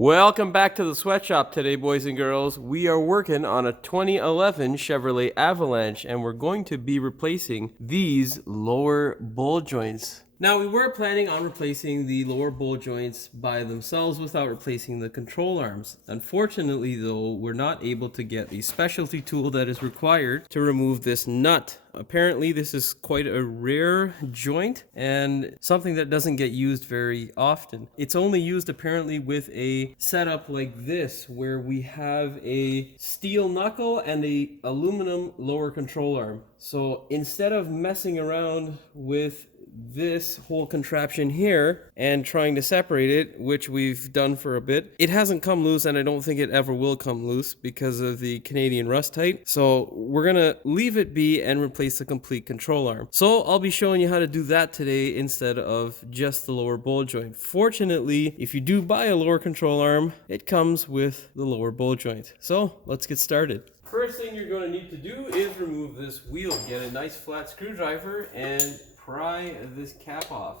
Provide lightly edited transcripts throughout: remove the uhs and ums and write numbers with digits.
Welcome back to the sweatshop today, boys and girls. We are working on a 2011 Chevrolet Avalanche, and we're going to be replacing these lower bowl joints. Now, we were planning on replacing the lower bowl joints by themselves without replacing the control arms. Unfortunately, though, we're not able to get the specialty tool that is required to remove this nut. Apparently, this is quite a rare joint and something that doesn't get used very often. It's only used apparently with a setup like this, where we have a steel knuckle and a aluminum lower control arm. So instead of messing around with this whole contraption here and trying to separate it, which we've done for a bit, it hasn't come loose, and I don't think it ever will come loose because of the Canadian rust height. So we're gonna leave it be and replace the complete control arm. So I'll be showing you how to do that today instead of just the lower bowl joint. Fortunately, if you do buy a lower control arm, it comes with the lower bowl joint. So let's get started. First thing you're going to need to do is remove this wheel. Get a nice flat screwdriver and pry this cap off.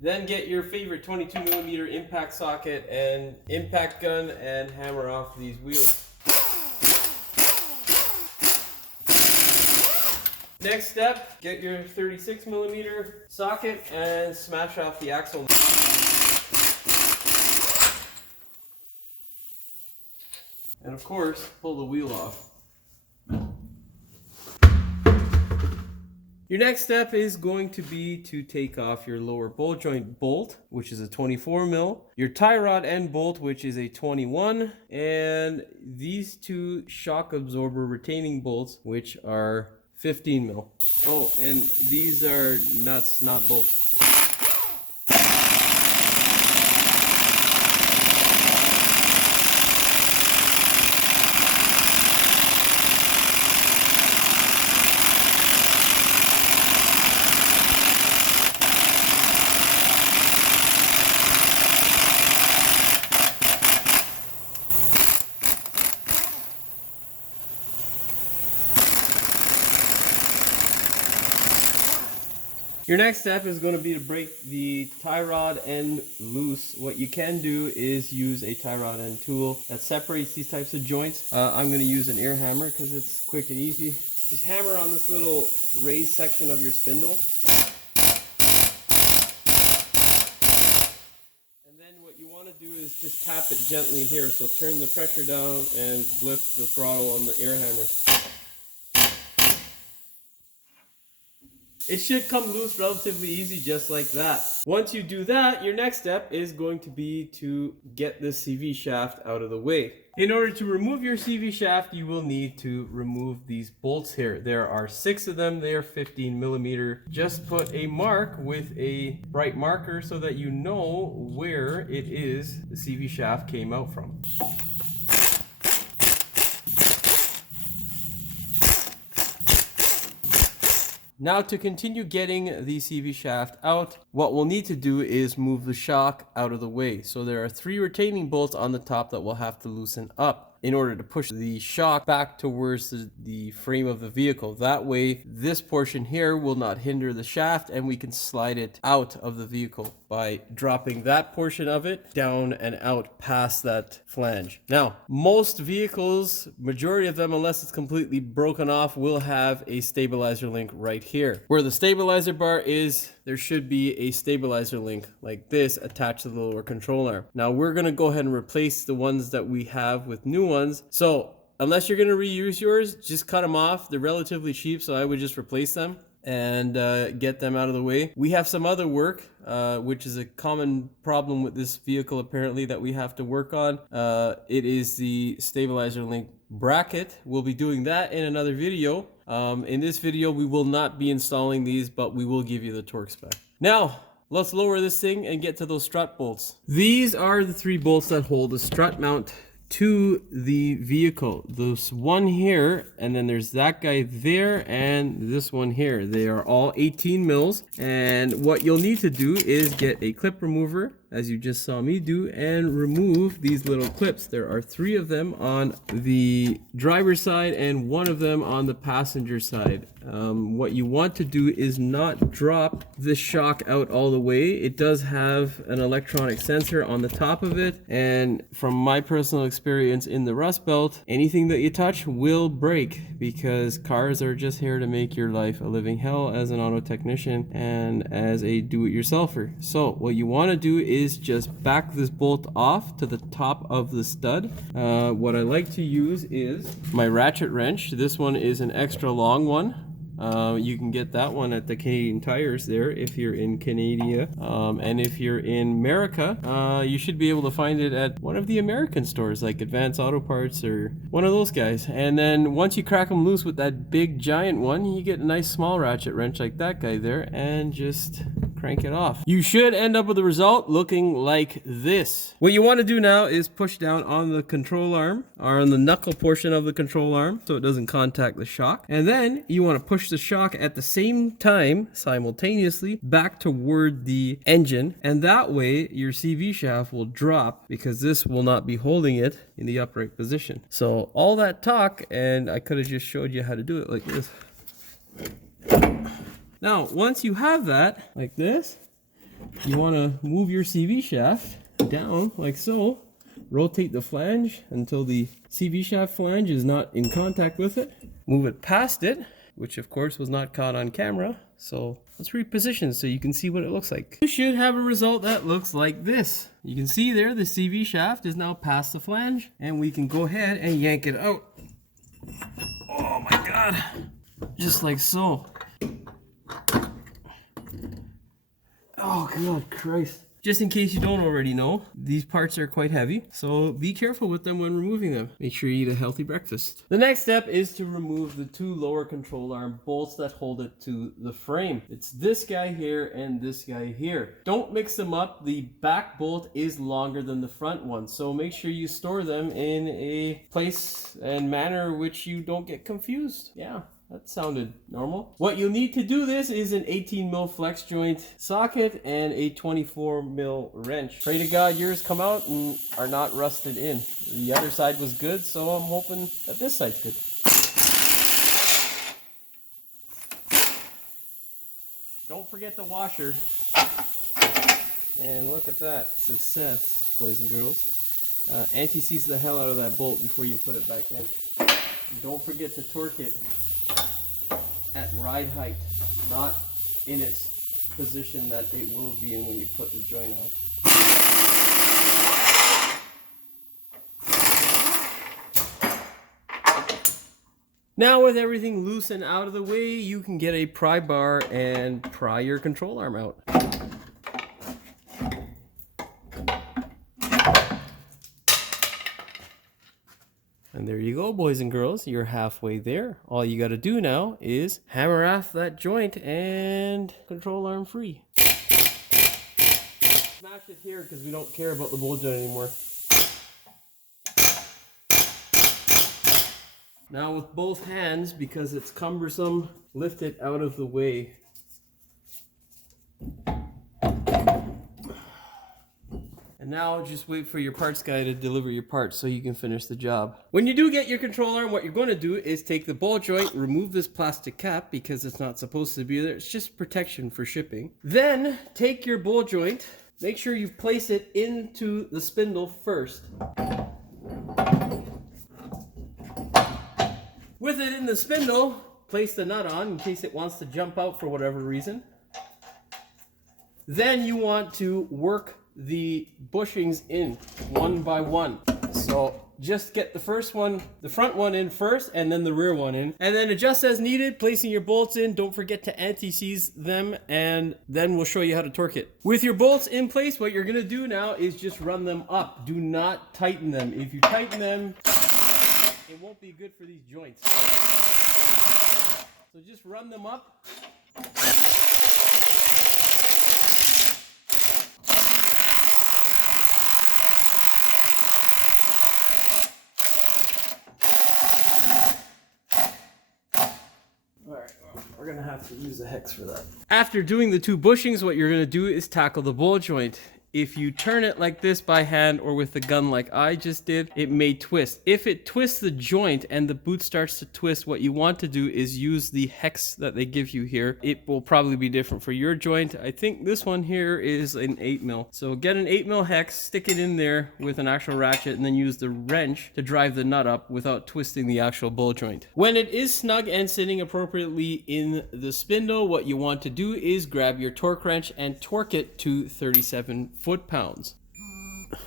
Then get your favorite 22mm impact socket and impact gun and hammer off these wheels. Next step, get your 36mm socket and smash off the axle. And of course, pull the wheel off. Your next step is going to be to take off your lower bowl joint bolt, which is a 24mm, your tie rod end bolt, which is a 21, and these two shock absorber retaining bolts, which are 15mm. Oh, and these are nuts, not bolts. Your next step is going to be to break the tie rod end loose. What you can do is use a tie rod end tool that separates these types of joints. I'm going to use an air hammer because it's quick and easy. Just hammer on this little raised section of your spindle. And then what you want to do is just tap it gently here. So turn the pressure down and blip the throttle on the air hammer. It should come loose relatively easy, just like that. Once you do that, your next step is going to be to get the CV shaft out of the way. In order to remove your CV shaft, you will need to remove these bolts here. There are 6 of them. They are 15mm. Just put a mark with a bright marker so that you know where it is the CV shaft came out from. Now, to continue getting the CV shaft out, what we'll need to do is move the shock out of the way. So there are 3 retaining bolts on the top that we'll have to loosen up in order to push the shock back towards the frame of the vehicle. That way, this portion here will not hinder the shaft, and we can slide it out of the vehicle by dropping that portion of it down and out past that flange. Now, most vehicles, majority of them, unless it's completely broken off, will have a stabilizer link right here. Where the stabilizer bar is, there should be a stabilizer link like this attached to the lower control arm. Now, we're going to go ahead and replace the ones that we have with new ones. So unless you're going to reuse yours, just cut them off. They're relatively cheap, so I would just replace them and get them out of the way. We have some other work, which is a common problem with this vehicle apparently that we have to work on. It is the stabilizer link bracket. We'll be doing that in another video. In this video, we will not be installing these, but we will give you the torque spec. Now, let's lower this thing and get to those strut bolts. These are the 3 bolts that hold the strut mount to the vehicle. There's one here, and then there's that guy there, and this one here. They are all 18 mils, and what you'll need to do is get a clip remover as you just saw me do, and remove these little clips. There are 3 of them on the driver's side and 1 of them on the passenger side. What you want to do is not drop this shock out all the way. It does have an electronic sensor on the top of it, and from my personal experience in the Rust Belt, anything that you touch will break, because cars are just here to make your life a living hell as an auto technician and as a do-it-yourselfer. So what you want to do is just back this bolt off to the top of the stud. What I like to use is my ratchet wrench. This one is an extra long one. You can get that one at the Canadian Tires there if you're in Canada. And if you're in America, you should be able to find it at one of the American stores like Advanced Auto Parts or one of those guys. And then once you crack them loose with that big giant one, you get a nice small ratchet wrench like that guy there and just crank it off. You should end up with a result looking like this. What you want to do now is push down on the control arm, or on the knuckle portion of the control arm, so it doesn't contact the shock. And then you want to push the shock at the same time, simultaneously, back toward the engine. And that way your CV shaft will drop, because this will not be holding it in the upright position. So all that talk, and I could have just showed you how to do it like this. Now, once you have that, like this, you want to move your CV shaft down, like so. Rotate the flange until the CV shaft flange is not in contact with it. Move it past it, which of course was not caught on camera. So let's reposition so you can see what it looks like. You should have a result that looks like this. You can see there the CV shaft is now past the flange, and we can go ahead and yank it out. Oh my God. Just like so. Oh God Christ. Just in case you don't already know, these parts are quite heavy, so be careful with them when removing them. Make sure you eat a healthy breakfast. The next step is to remove the 2 lower control arm bolts that hold it to the frame. It's this guy here and this guy here. Don't mix them up. The back bolt is longer than the front one, so make sure you store them in a place and manner which you don't get confused. Yeah. That sounded normal. What you'll need to do this is an 18mm flex joint socket and a 24mm wrench. Pray to God yours come out and are not rusted in. The other side was good, so I'm hoping that this side's good. Don't forget the washer. And look at that. Success, boys and girls. Anti-seize the hell out of that bolt before you put it back in. And don't forget to torque it at ride height, not in its position that it will be in when you put the joint on. Now with everything loose and out of the way, you can get a pry bar and pry your control arm out. And there you go, boys and girls, you're halfway there. All you got to do now is hammer off that joint and control arm free. Smash it here because we don't care about the bolt joint anymore. Now with both hands, because it's cumbersome, lift it out of the way. And now just wait for your parts guy to deliver your parts so you can finish the job. When you do get your control arm, what you're going to do is take the ball joint, remove this plastic cap because it's not supposed to be there. It's just protection for shipping. Then take your ball joint, make sure you place it into the spindle first. With it in the spindle, place the nut on in case it wants to jump out for whatever reason. Then you want to work the bushings in one by one. So just get the first one, the front one in first, and then the rear one in. And then adjust as needed, placing your bolts in. Don't forget to anti-seize them, and then we'll show you how to torque it. With your bolts in place, what you're gonna do now is just run them up. Do not tighten them. If you tighten them, it won't be good for these joints. So just run them up. We're gonna have to use a hex for that. After doing the two bushings, what you're gonna do is tackle the ball joint. If you turn it like this by hand or with the gun like I just did, it may twist. If it twists the joint and the boot starts to twist, what you want to do is use the hex that they give you here. It will probably be different for your joint. I think this one here is an 8mm. So get an 8mm hex, stick it in there with an actual ratchet, and then use the wrench to drive the nut up without twisting the actual ball joint. When it is snug and sitting appropriately in the spindle, what you want to do is grab your torque wrench and torque it to 37 foot-pounds.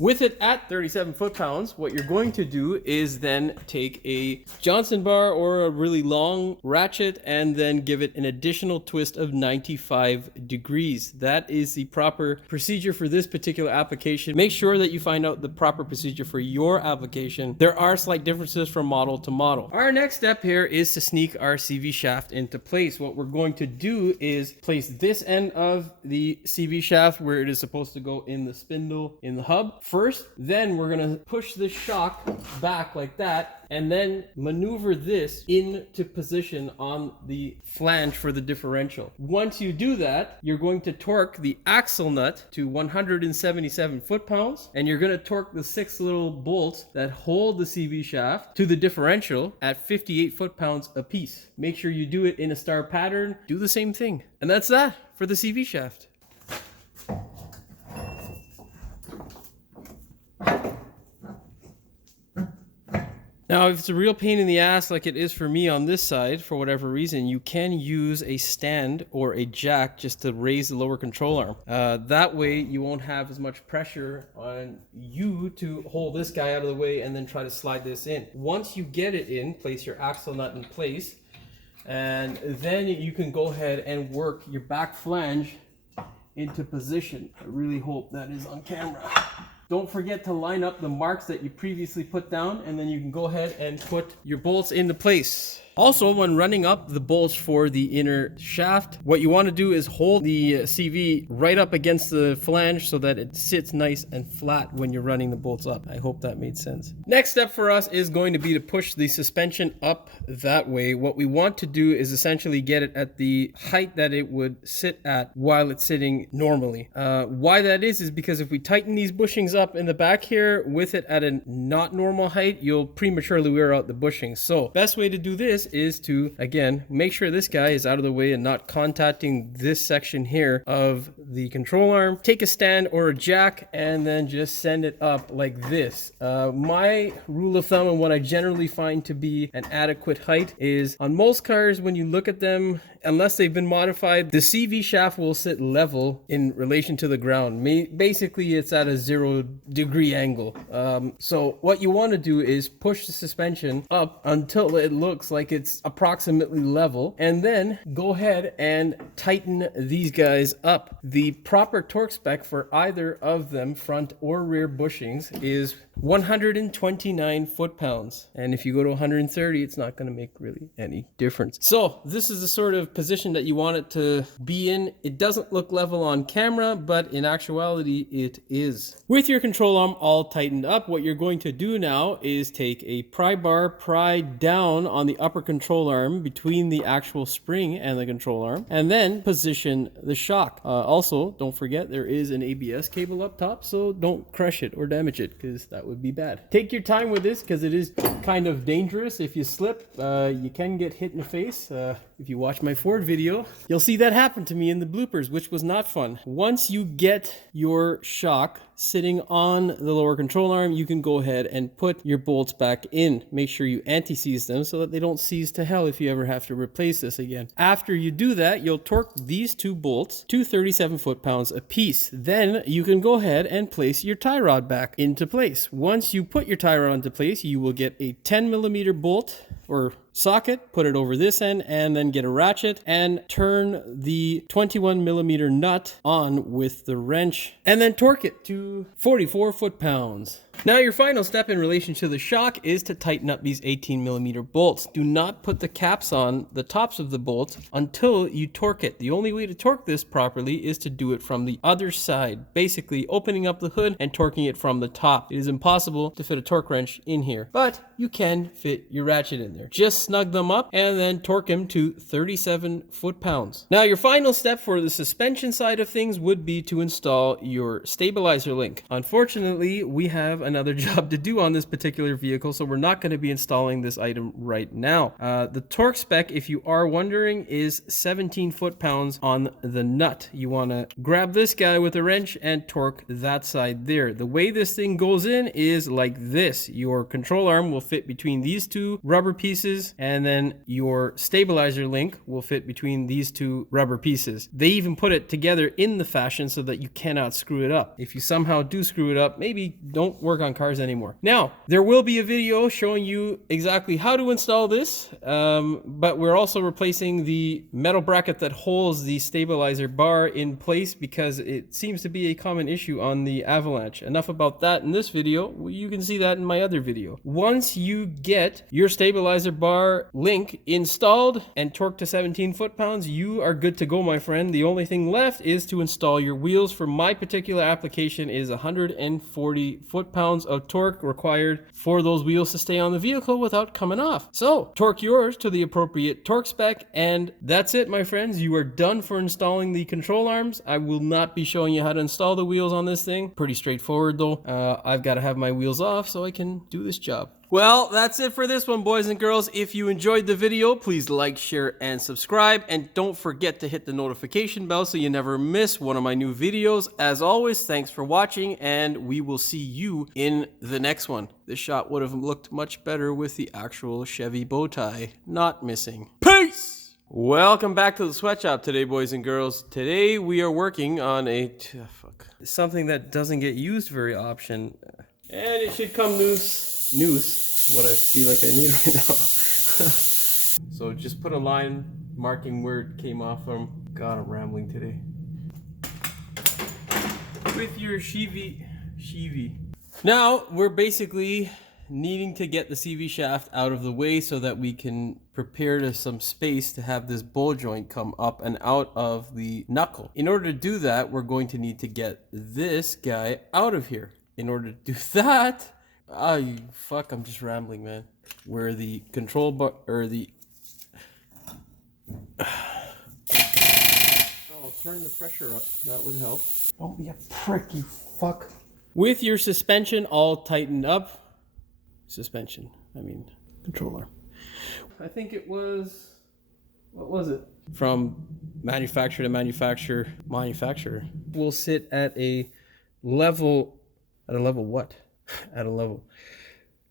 With it at 37 foot-pounds, what you're going to do is then take a Johnson bar or a really long ratchet and then give it an additional twist of 95 degrees. That is the proper procedure for this particular application. Make sure that you find out the proper procedure for your application. There are slight differences from model to model. Our next step here is to sneak our CV shaft into place. What we're going to do is place this end of the CV shaft where it is supposed to go in the spindle in the hub first. Then we're going to push this shock back like that and then maneuver this into position on the flange for the differential. Once you do that, you're going to torque the axle nut to 177 foot-pounds, and you're going to torque the 6 little bolts that hold the CV shaft to the differential at 58 foot-pounds apiece. Make sure you do it in a star pattern. Do the same thing. And that's that for the CV shaft. Now, if it's a real pain in the ass like it is for me on this side, for whatever reason, you can use a stand or a jack just to raise the lower control arm. That way, you won't have as much pressure on you to hold this guy out of the way and then try to slide this in. Once you get it in, place your axle nut in place, and then you can go ahead and work your back flange into position. I really hope that is on camera. Don't forget to line up the marks that you previously put down, and then you can go ahead and put your bolts into place. Also, when running up the bolts for the inner shaft, what you want to do is hold the CV right up against the flange so that it sits nice and flat when you're running the bolts up. I hope that made sense. Next step for us is going to be to push the suspension up that way. What we want to do is essentially get it at the height that it would sit at while it's sitting normally. Why that is because if we tighten these bushings up in the back here with it at a not normal height, you'll prematurely wear out the bushings. So best way to do this is to, again, make sure this guy is out of the way and not contacting this section here of the control arm. Take a stand or a jack and then just send it up like this. My rule of thumb and what I generally find to be an adequate height is on most cars, when you look at them, unless they've been modified, the CV shaft will sit level in relation to the ground. Basically, it's at a 0-degree angle. So what you want to do is push the suspension up until it looks like it's approximately level, and then go ahead and tighten these guys up. The proper torque spec for either of them, front or rear bushings, is 129 foot-pounds. And if you go to 130, it's not going to make really any difference. So this is the sort of position that you want it to be in. It doesn't look level on camera, but in actuality, it is. With your control arm all tightened up, what you're going to do now is take a pry bar, pry down on the upper control arm between the actual spring and the control arm, and then position the shock. Also, don't forget there is an ABS cable up top, so don't crush it or damage it, because that would be bad. Take your time with this because it is kind of dangerous. If you slip, you can get hit in the face. If you watch my Ford video, you'll see that happen to me in the bloopers, which was not fun. Once you get your shock sitting on the lower control arm, you can go ahead and put your bolts back in. Make sure you anti-seize them so that they don't seize to hell if you ever have to replace this again. After you do that, you'll torque these two bolts to 37 foot-pounds apiece. Then you can go ahead and place your tie rod back into place. Once you put your tie rod into place, you will get a 10mm bolt or socket, put it over this end, and then get a ratchet and turn the 21mm nut on with the wrench and then torque it to 44 foot-pounds. Now your final step in relation to the shock is to tighten up these 18mm bolts. Do not put the caps on the tops of the bolts until you torque it. The only way to torque this properly is to do it from the other side, basically opening up the hood and torquing it from the top. It is impossible to fit a torque wrench in here, but you can fit your ratchet in there. Just snug them up, and then torque them to 37 foot-pounds. Now, your final step for the suspension side of things would be to install your stabilizer link. Unfortunately, we have another job to do on this particular vehicle, so we're not going to be installing this item right now. The torque spec, if you are wondering, is 17 foot-pounds on the nut. You want to grab this guy with a wrench and torque that side there. The way this thing goes in is like this. Your control arm will fit between these two rubber pieces, and then your stabilizer link will fit between these two rubber pieces. They even put it together in the fashion so that you cannot screw it up. If you somehow do screw it up, maybe don't work on cars anymore. Now, there will be a video showing you exactly how to install this, but we're also replacing the metal bracket that holds the stabilizer bar in place because it seems to be a common issue on the Avalanche. Enough about that in this video. You can see that in my other video. Once you get your stabilizer bar link installed and torqued to 17 foot-pounds, you are good to go, my friend. The only thing left is to install your wheels. For my particular application is 140 foot-pounds of torque required for those wheels to stay on the vehicle without coming off. So torque yours to the appropriate torque spec, and that's it, my friends. You are done for installing the control arms. I will not be showing you how to install the wheels on this thing. Pretty straightforward though. I've got to have my wheels off so I can do this job. Well, that's it for this one, boys and girls. If you enjoyed the video, please like, share, and subscribe. And don't forget to hit the notification bell so you never miss one of my new videos. As always, thanks for watching, and we will see you in the next one. This shot would have looked much better with the actual Chevy bow tie not missing. Peace! Welcome back to the sweatshop today, boys and girls. Today we are working on something that doesn't get used very often. And it should come loose. What I feel like I need right now. So just put a line marking where it came off from. God, I'm rambling today. With your Chevy. Now we're basically needing to get the CV shaft out of the way so that we can prepare to some space to have this bowl joint come up and out of the knuckle. In order to do that, we're going to need to get this guy out of here. In order to do that, I'm just rambling, man. Where the control bar, or the... Oh, turn the pressure up. That would help. Don't be a prick, you fuck. With your suspension all tightened up. Control arm. I think it was... What was it? From manufacturer to manufacturer. We'll sit at a level... At a level what? At a level